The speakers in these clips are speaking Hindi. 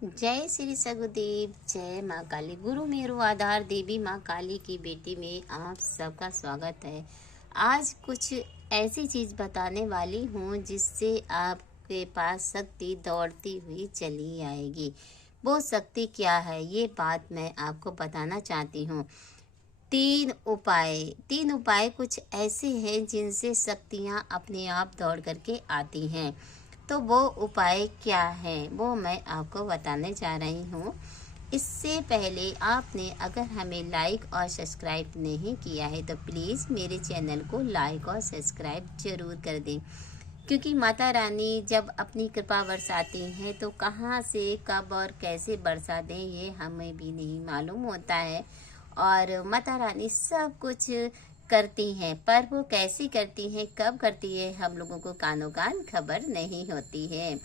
जय श्री सगुदेव, जय माँ काली। गुरु मेरु आधार, देवी माँ काली की बेटी में आप सबका स्वागत है। आज कुछ ऐसी चीज़ बताने वाली हूँ जिससे आपके पास शक्ति दौड़ती हुई चली आएगी। वो शक्ति क्या है, ये बात मैं आपको बताना चाहती हूँ। तीन उपाय कुछ ऐसे हैं जिनसे शक्तियाँ अपने आप दौड़ करके आती हैं। तो वो उपाय क्या है वो मैं आपको बताने जा रही हूँ। इससे पहले आपने अगर हमें लाइक और सब्सक्राइब नहीं किया है तो प्लीज़ मेरे चैनल को लाइक और सब्सक्राइब ज़रूर कर दें, क्योंकि माता रानी जब अपनी कृपा बरसाती हैं तो कहाँ से कब और कैसे बरसा दें ये हमें भी नहीं मालूम होता है। और माता रानी सब कुछ करती हैं, पर वो कैसी करती हैं, कब करती है, हम लोगों को कानो कान खबर नहीं होती है।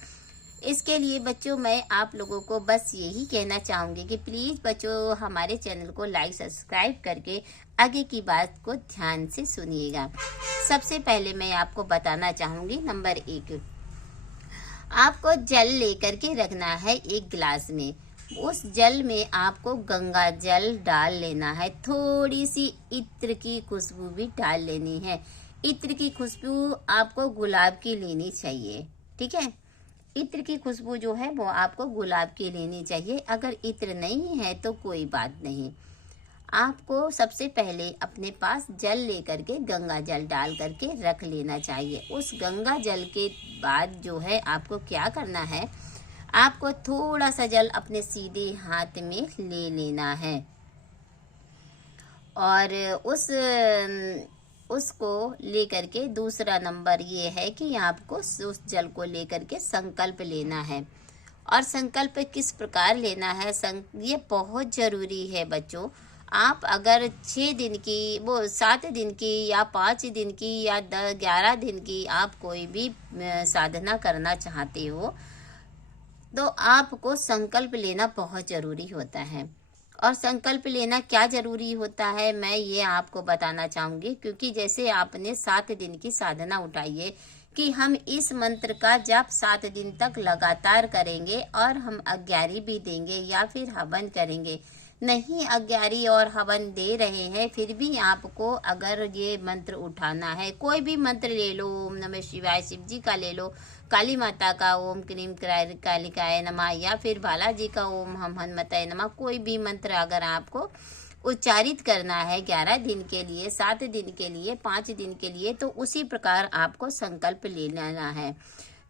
इसके लिए बच्चों मैं आप लोगों को बस यही कहना चाहूँगी कि प्लीज़ बच्चों हमारे चैनल को लाइक सब्सक्राइब करके आगे की बात को ध्यान से सुनिएगा। सबसे पहले मैं आपको बताना चाहूँगी, नंबर 1, आपको जल लेकर के रखना है एक गिलास में। उस जल में आपको गंगा जल डाल लेना है, थोड़ी सी इत्र की खुशबू भी डाल लेनी है। इत्र की खुशबू आपको गुलाब की लेनी चाहिए, ठीक है। इत्र की खुशबू जो है वो आपको गुलाब की लेनी चाहिए। अगर इत्र नहीं है तो कोई बात नहीं। आपको सबसे पहले अपने पास जल लेकर के गंगा जल डाल करके रख लेना चाहिए। उस गंगा जल के बाद जो है आपको क्या करना है, आपको थोड़ा सा जल अपने सीधे हाथ में ले लेना है और उसको लेकर के दूसरा नंबर ये है कि आपको उस जल को लेकर के संकल्प लेना है। और संकल्प किस प्रकार लेना है, ये बहुत ज़रूरी है बच्चों। आप अगर 6 दिन की, वो 7 दिन की या 5 दिन की या 11 दिन की आप कोई भी साधना करना चाहते हो तो आपको संकल्प लेना बहुत ज़रूरी होता है। और संकल्प लेना क्या ज़रूरी होता है मैं ये आपको बताना चाहूँगी, क्योंकि जैसे आपने 7 दिन की साधना उठाई है कि हम इस मंत्र का जाप 7 दिन तक लगातार करेंगे और हम अग्यारी भी देंगे या फिर हवन करेंगे। नहीं अग्यारी और हवन दे रहे हैं फिर भी आपको अगर ये मंत्र उठाना है, कोई भी मंत्र ले लो, ओम नमः शिवाय शिव जी का ले लो, काली माता का ओम क्रीम कालिकाय नमः, या फिर बालाजी का ओम हम हनुमताय नमः, कोई भी मंत्र अगर आपको उच्चारित करना है 11 दिन के लिए, 7 दिन के लिए, 5 दिन के लिए, तो उसी प्रकार आपको संकल्प ले लेना है।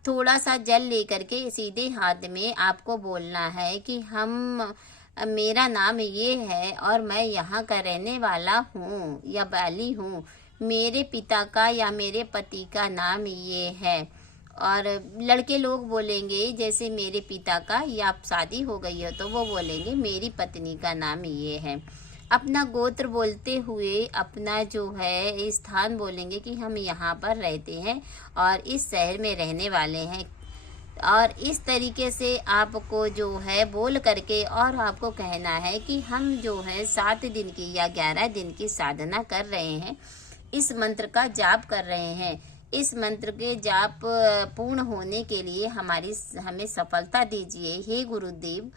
थोड़ा सा जल लेकर के सीधे हाथ में आपको बोलना है कि मेरा नाम ये है और मैं यहाँ का रहने वाला हूँ या वाली हूँ। मेरे पिता का या मेरे पति का नाम ये है। और लड़के लोग बोलेंगे जैसे मेरे पिता का, या आप शादी हो गई हो तो वो बोलेंगे मेरी पत्नी का नाम ये है। अपना गोत्र बोलते हुए अपना जो है स्थान बोलेंगे कि हम यहाँ पर रहते हैं और इस शहर में रहने वाले हैं। और इस तरीके से आपको जो है बोल करके और आपको कहना है कि हम जो है 7 दिन की या 11 दिन की साधना कर रहे हैं, इस मंत्र का जाप कर रहे हैं। इस मंत्र के जाप पूर्ण होने के लिए हमें सफलता दीजिए हे गुरुदेव,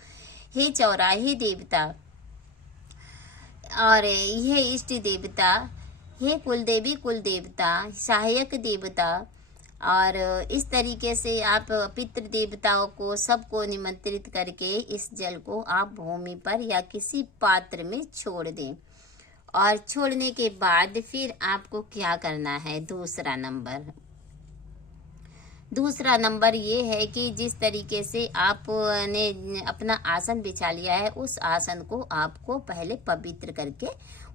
हे चौराहे देवता और हे इष्ट देवता, हे कुलदेवी कुल देवता, सहायक देवता। और इस तरीके से आप पितृ देवताओं को सबको निमंत्रित करके इस जल को आप भूमि पर या किसी पात्र में छोड़ दें। और छोड़ने के बाद फिर आपको क्या करना है, दूसरा नंबर ये है कि जिस तरीके से आपने अपना आसन बिछा लिया है उस आसन को आपको पहले पवित्र करके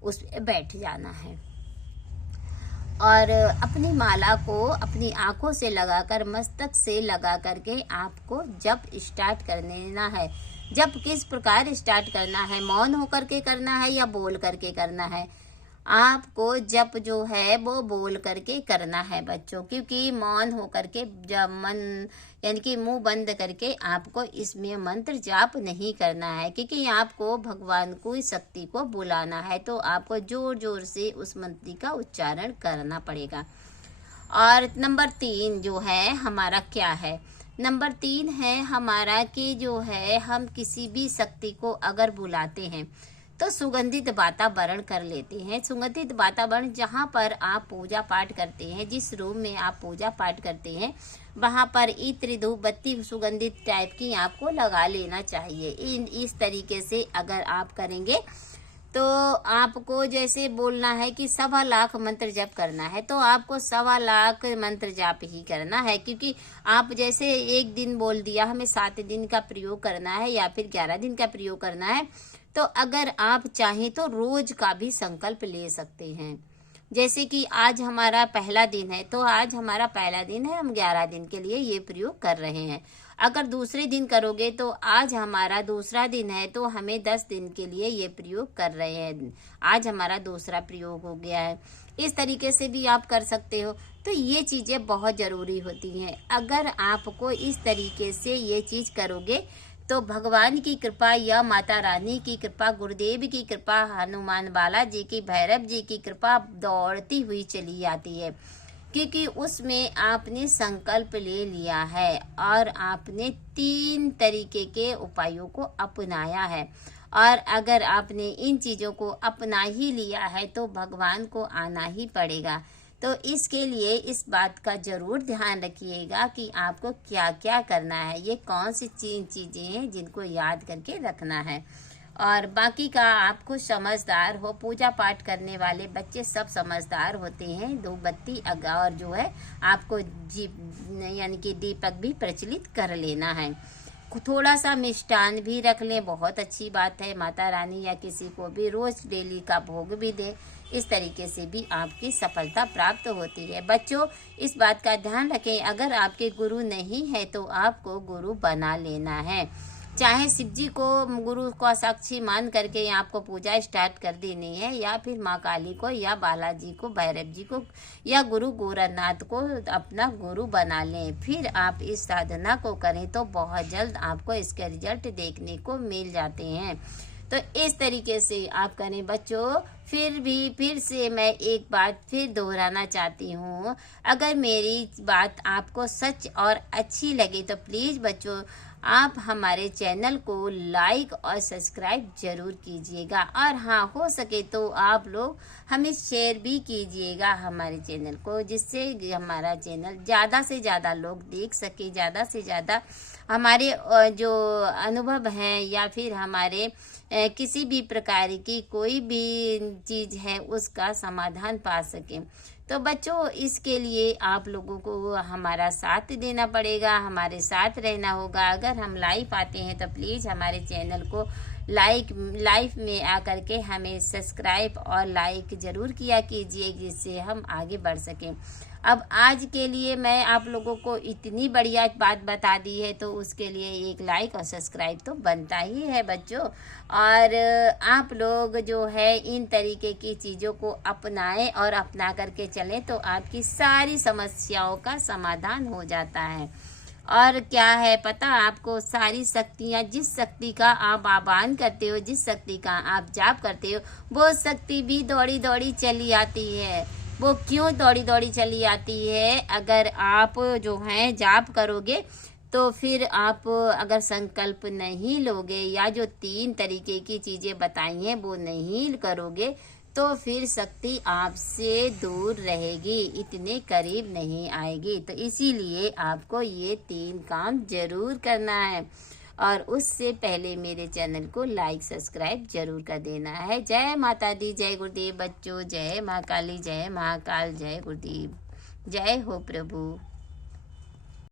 उस पे बैठ जाना है और अपनी माला को अपनी आंखों से लगाकर, मस्तक से लगा करके आपको जप स्टार्ट कर देना है। जप किस प्रकार स्टार्ट करना है, मौन होकर के करना है या बोल करके करना है? आपको जप जो है वो बोल करके करना है बच्चों, क्योंकि मौन होकर के जब मन यानी कि मुंह बंद करके आपको इसमें मंत्र जाप नहीं करना है, क्योंकि आपको भगवान को शक्ति को बुलाना है तो आपको जोर जोर से उस मंत्र का उच्चारण करना पड़ेगा। और नंबर 3 जो है हमारा क्या है, नंबर 3 है हमारा कि जो है हम किसी भी शक्ति को अगर बुलाते हैं तो सुगंधित वातावरण कर लेते हैं। सुगंधित वातावरण जहाँ पर आप पूजा पाठ करते हैं, जिस रूम में आप पूजा पाठ करते हैं, वहाँ पर इत्र धूप बत्ती सुगंधित टाइप की आपको लगा लेना चाहिए। इस तरीके से अगर आप करेंगे तो आपको जैसे बोलना है कि 1.25 लाख मंत्र जप करना है, तो आपको 1.25 लाख मंत्र जाप ही करना है। क्योंकि आप जैसे एक दिन बोल दिया हमें 7 दिन का प्रयोग करना है या फिर 11 दिन का प्रयोग करना है, तो अगर आप चाहें तो रोज का भी संकल्प ले सकते हैं। जैसे कि आज हमारा पहला दिन है, तो आज हमारा पहला दिन है, हम 11 दिन के लिए ये प्रयोग कर रहे हैं। अगर दूसरे दिन करोगे तो आज हमारा दूसरा दिन है, तो हमें 10 दिन के लिए ये प्रयोग कर रहे हैं। आज हमारा दूसरा प्रयोग हो गया है। इस तरीके से भी आप कर सकते हो। तो ये चीज़ें बहुत ज़रूरी होती हैं। अगर आपको इस तरीके से ये चीज़ करोगे तो भगवान की कृपा या माता रानी की कृपा, गुरुदेव की कृपा, हनुमान बालाजी की, भैरव जी की कृपा दौड़ती हुई चली आती है। क्योंकि उसमें आपने संकल्प ले लिया है और आपने 3 तरीके के उपायों को अपनाया है। और अगर आपने इन चीज़ों को अपना ही लिया है तो भगवान को आना ही पड़ेगा। तो इसके लिए इस बात का ज़रूर ध्यान रखिएगा कि आपको क्या क्या करना है, ये कौन सी चीज़ें हैं जिनको याद करके रखना है। और बाकी का आप खुद समझदार हो। पूजा पाठ करने वाले बच्चे सब समझदार होते हैं। धूप बत्ती और जो है आपको यानी कि दीपक भी प्रचलित कर लेना है। थोड़ा सा मिष्ठान भी रख लें, बहुत अच्छी बात है। माता रानी या किसी को भी रोज डेली का भोग भी दें। इस तरीके से भी आपकी सफलता प्राप्त होती है। बच्चों, इस बात का ध्यान रखें, अगर आपके गुरु नहीं है तो आपको गुरु बना लेना है। चाहे शिव जी को गुरु को साक्षी मान करके आपको पूजा स्टार्ट कर देनी है, या फिर माँ काली को या बालाजी को, भैरव जी को या गुरु गोरखनाथ को अपना गुरु बना लें। फिर आप इस साधना को करें तो बहुत जल्द आपको इसके रिजल्ट देखने को मिल जाते हैं। तो इस तरीके से आप करें बच्चों। फिर से मैं एक बात फिर दोहराना चाहती हूँ, अगर मेरी बात आपको सच और अच्छी लगे तो प्लीज़ बच्चों आप हमारे चैनल को लाइक और सब्सक्राइब जरूर कीजिएगा। और हाँ, हो सके तो आप लोग हमें शेयर भी कीजिएगा हमारे चैनल को, जिससे हमारा चैनल ज़्यादा से ज़्यादा लोग देख सके, ज़्यादा से ज़्यादा हमारे जो अनुभव हैं या फिर हमारे किसी भी प्रकार की कोई भी चीज़ है उसका समाधान पा सकें। तो बच्चों, इसके लिए आप लोगों को हमारा साथ देना पड़ेगा, हमारे साथ रहना होगा। अगर हम लाइव आते हैं तो प्लीज़ हमारे चैनल को लाइव में आकर के हमें सब्सक्राइब और लाइक ज़रूर किया कीजिए, जिससे हम आगे बढ़ सकें। अब आज के लिए मैं आप लोगों को इतनी बढ़िया बात बता दी है, तो उसके लिए एक लाइक और सब्सक्राइब तो बनता ही है बच्चों। और आप लोग जो है इन तरीके की चीज़ों को अपनाएं और अपना करके चलें तो आपकी सारी समस्याओं का समाधान हो जाता है। और क्या है पता आपको, सारी शक्तियाँ, जिस शक्ति का आप आह्वान करते हो, जिस शक्ति का आप जाप करते हो, वो शक्ति भी दौड़ी दौड़ी चली आती है। वो क्यों दौड़ी दौड़ी चली आती है? अगर आप जो है जाप करोगे तो फिर आप अगर संकल्प नहीं लोगे या जो 3 तरीके की चीज़ें बताई हैं वो नहीं करोगे तो फिर शक्ति आपसे दूर रहेगी, इतने करीब नहीं आएगी। तो इसीलिए आपको ये 3 काम जरूर करना है। और उससे पहले मेरे चैनल को लाइक सब्सक्राइब जरूर कर देना है। जय माता दी, जय गुरुदेव बच्चों, जय माँ काली, जय महाकाल, जय गुरुदेव, जय हो प्रभु।